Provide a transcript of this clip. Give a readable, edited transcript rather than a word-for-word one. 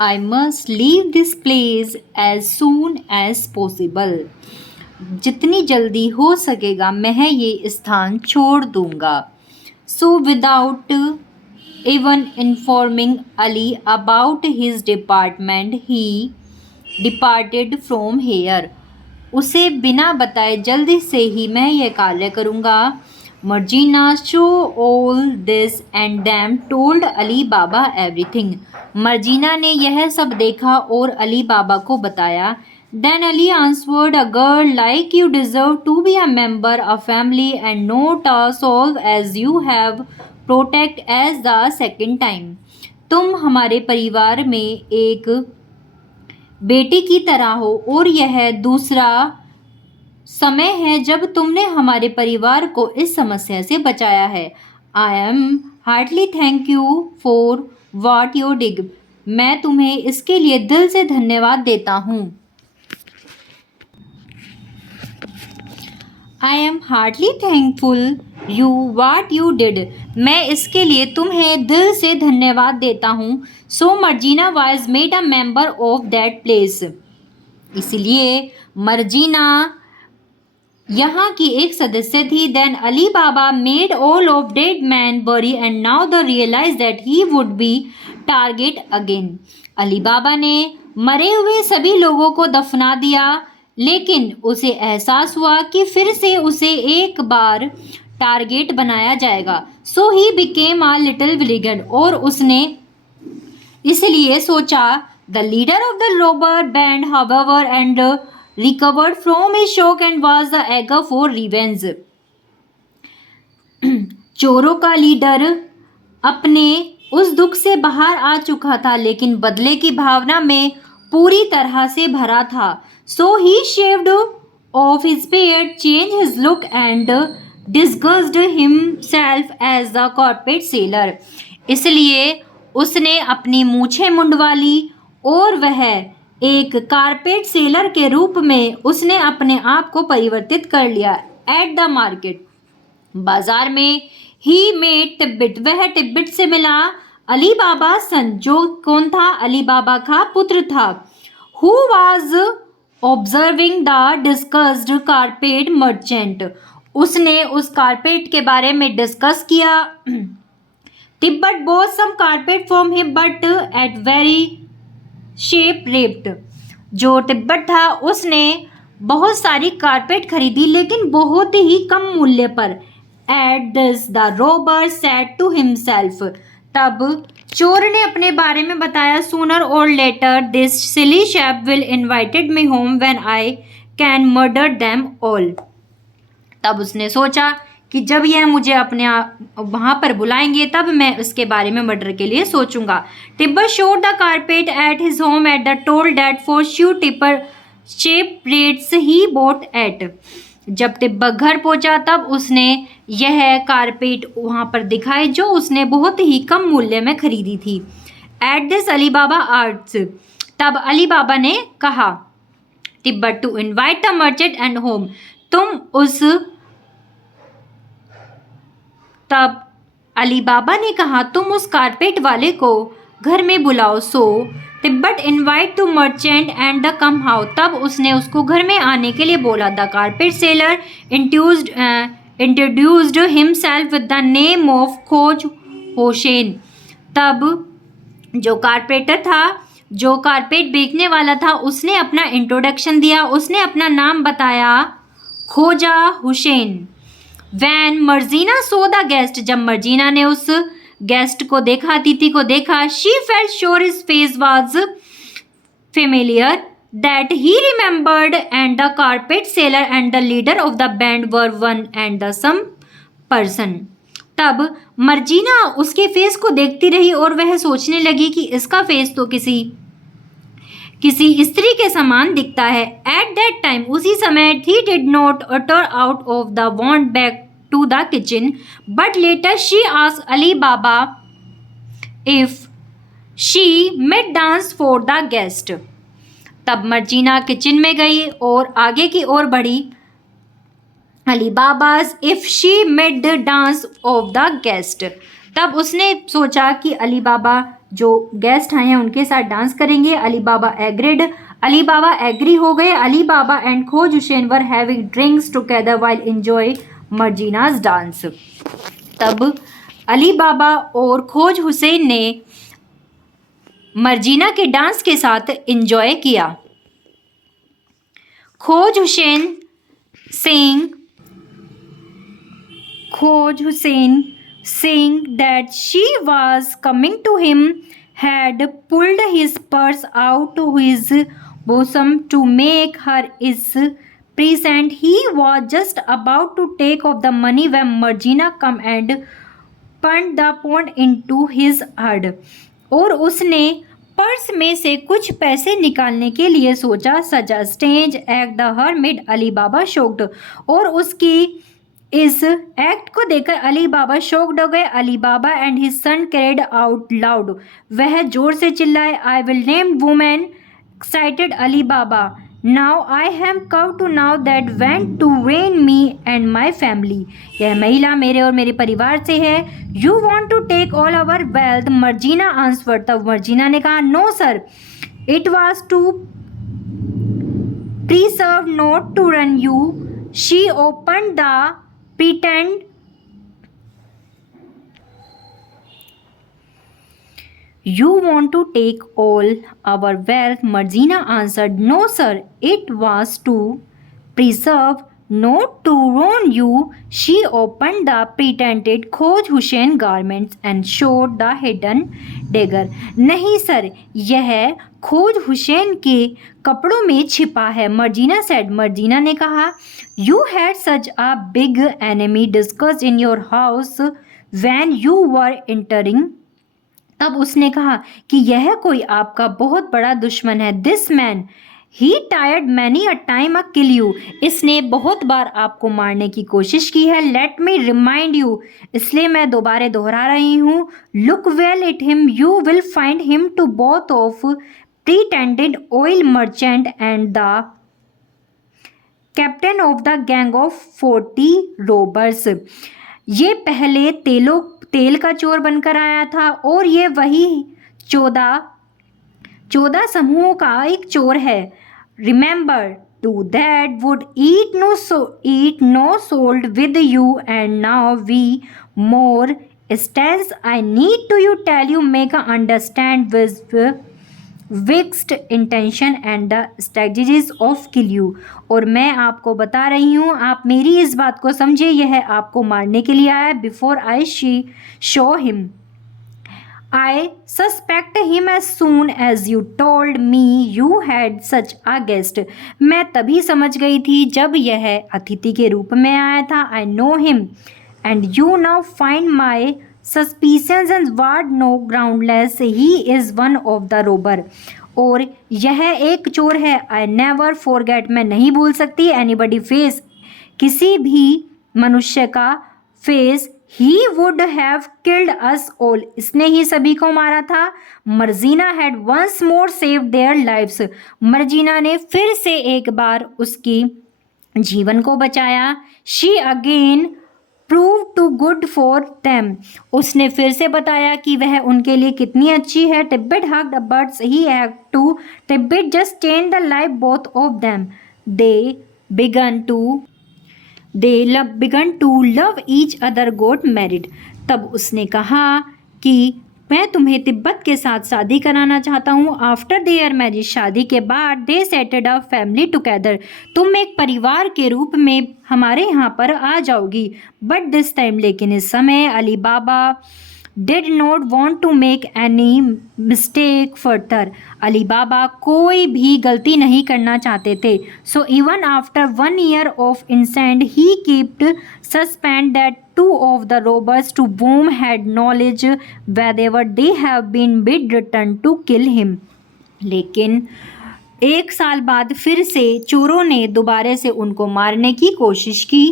I must leave this place as soon as possible. जितनी जल्दी हो सकेगा मैं ये स्थान छोड़ दूंगा. So without even informing Ali about his department, he departed from here. उसे बिना बताए जल्दी से ही मैं यह कार्य करूँगा. Marjina show all this and them told Ali Baba everything. Marjina ने यह सब देखा और अली बाबा को बताया. Then Ali answered, a girl like you deserve to be a member of family and not a soul as you have protect as the second time. तुम हमारे परिवार में एक बेटी की तरह हो और यह दूसरा समय है जब तुमने हमारे परिवार को इस समस्या से बचाया है. I am heartly thank you for what you did. मैं तुम्हें इसके लिए दिल से धन्यवाद देता हूँ. I am heartly thankful you what you did. मैं इसके लिए तुम्हें दिल से धन्यवाद देता हूँ. So Marjina was made a member of that place. इसलिए मर्जीना यहाँ की एक सदस्य थी. Then Ali Baba made all of dead man bury and now the realise that he would be target again. Ali Baba ने मरे हुए सभी लोगों को दफना दिया, लेकिन उसे एहसास हुआ कि फिर से उसे एक बार टारगेट बनाया जाएगा. सो ही बिकेम अ लिटिल विलिगन. और उसने इसलिए सोचा. The leader of the Rober band however and recovered from his shock and was the eager for revenge. चोरों का लीडर अपने उस दुख से बाहर आ चुका था, लेकिन बदले की भावना में पूरी तरह से भरा था. So he shaved off his beard, changed his look and disguised himself as the carpet seller. इसलिए उसने अपनी मूछें मुंडवा ली और वह एक कारपेट सेलर के रूप में उसने अपने आप को परिवर्तित कर लिया. At the market. बाजार में. He met Tibbit. वह टिब्बिट से मिला. अली बाबा सन. जो कौन था? अली बाबा का पुत्र था. Who was observing the discussed carpet merchant. उसने उस कारपेट के बारे में डिस्कस किया. Tibet bought some carpet from him but at very shape raped. जो तिब्बत था उसने बहुत सारी कारपेट खरीदी, लेकिन बहुत ही कम मूल्य पर. At this the robber said to himself. तब चोर ने अपने बारे में बताया. Sooner or later this silly chap will invited me home when I can murder them all. तब उसने सोचा कि जब यह मुझे अपने वहाँ पर बुलाएंगे तब मैं उसके बारे में मर्डर के लिए सोचूंगा. The robber showed the carpet at his home at the told that for sure the robber chap rates he bought at. जब तिब्बर घर पहुंचा तब उसने यह कारपेट वहाँ पर दिखाई जो उसने बहुत ही कम मूल्य में खरीदी थी. At this Ali Baba arts. तब अली बाबा ने कहा. Tibbit to invite the merchant and home. तब अली बाबा ने कहा तुम उस कारपेट वाले को घर में बुलाओ. So Tibbit invite to merchant and the come home. तब उसने उसको घर में आने के लिए बोला. The carpet seller introduced himself with the name of Khoja Hussain. तब जो कारपेटर था, जो कारपेट बेचने वाला था, उसने अपना इंट्रोडक्शन दिया. उसने अपना नाम बताया, Khoja Hussain. When Marjina saw the guest. जब मर्जीना ने उस गेस्ट को देखा, अतिथि को देखा, she felt sure his face was familiar that he remembered and the carpet seller and the leader of the band were one and the same person. तब मर्जीना उसके फेस को देखती रही और वह सोचने लगी कि इसका फेस तो किसी स्त्री के समान दिखता है. At that time. उसी समय ही did not utter out of the want back to the kitchen but later she asked Ali Baba if she made dance for the guest. तब मर्जीना किचन में गई और आगे की ओर बढ़ी. Ali Baba's if she made the dance of the guest. तब उसने सोचा कि अली बाबा जो गेस्ट आए हैं उनके साथ डांस करेंगे। अली बाबा एग्रीड, अली बाबा एग्री हो गए। Ali Baba and Khoja Hussain were having drinks together while enjoy Marjina's dance. तब अली बाबा और खोज हुसैन ने मर्जीना के डांस के साथ एंजॉय किया। खोज Hussain saying that she was coming to him had pulled his purse out of his bosom to make her his present. He was just about to take off the money when Margina come and punched the pound into his head. और उसने purse में से कुछ पैसे निकालने के लिए सोचा। सजा stage act the hermit Ali Baba shocked, और उसकी इस एक्ट को देखकर अली बाबा शॉक्ड हो गए। Ali Baba and his son cried out loud, वह जोर से चिल्लाए। I will name women excited Ali Baba, now I have come to now that went to ruin me and my family, यह महिला मेरे और मेरे परिवार से है। You want to take all our wealth, Marjina answered, तब मर्जीना ने कहा no sir, it was to preserve not to ruin you. She open the pretend you want to take all our wealth, Margina answered, no sir, it was to preserve not to ruin you. She opened the pretended Khoj Hussain garments and showed the hidden dagger. नहीं sir, यह खोज हुसैन के कपड़ों में छिपा है, Marjina said, Marjina ने कहा। You had such a big enemy discuss in your house when you were entering, तब उसने कहा कि यह कोई आपका बहुत बड़ा दुश्मन है। This man he tired many a time a kill you, इसने बहुत बार आपको मारने की कोशिश की है। लेट मी रिमाइंड यू, इसलिए मैं दोबारा दोहरा रही हूँ। Look well at him, you will find him to both of pretended oil merchant and the captain of the gang of 40 robbers. ये पहले तेल का चोर बनकर आया था और ये वही 14 समूहों का एक चोर है। Remember to that would eat no salt with you and now we more stands I need to you tell you make a understand with wicked intention and the strategies of kill you, और मैं आपको बता रही हूँ, आप मेरी इस बात को समझिए, यह आपको मारने के लिए आया। Before I show him I suspect him as soon as you told me you had such a guest, मैं तभी समझ गई थी जब यह अतिथि के रूप में आया था। I know him and you now find my suspicions and word no groundless, he is one of the robber, और यह एक चोर है। I never forget, मैं नहीं भूल सकती। anybody face, किसी भी मनुष्य का face, he would have killed us all, इसने ही सभी को मारा था। Marjina had once more saved their lives, Marjina ने फिर से एक बार उसकी जीवन को बचाया। she again prove too good for them, उसने फिर से बताया कि वह उनके लिए कितनी अच्छी है। Tibbit hugged but he had to Tibbit just change the life both of them, they began to love each other got married, तब उसने कहा कि मैं तुम्हें तिब्बत के साथ शादी कराना चाहता हूँ। आफ्टर देयर मैरिज, शादी के बाद, दे सेटेड अ फैमिली टुगेदर, तुम एक परिवार के रूप में हमारे यहाँ पर आ जाओगी। बट दिस टाइम, लेकिन इस समय, Ali Baba did not want to make any mistake further, Ali Baba कोई भी गलती नहीं करना चाहते थे। So even after 1 year of incident he kept suspend that 2 of the robbers to whom had knowledge wherever they have been bid return to kill him, लेकिन 1 साल बाद फिर से चोरों ने दोबारा से उनको मारने की कोशिश की।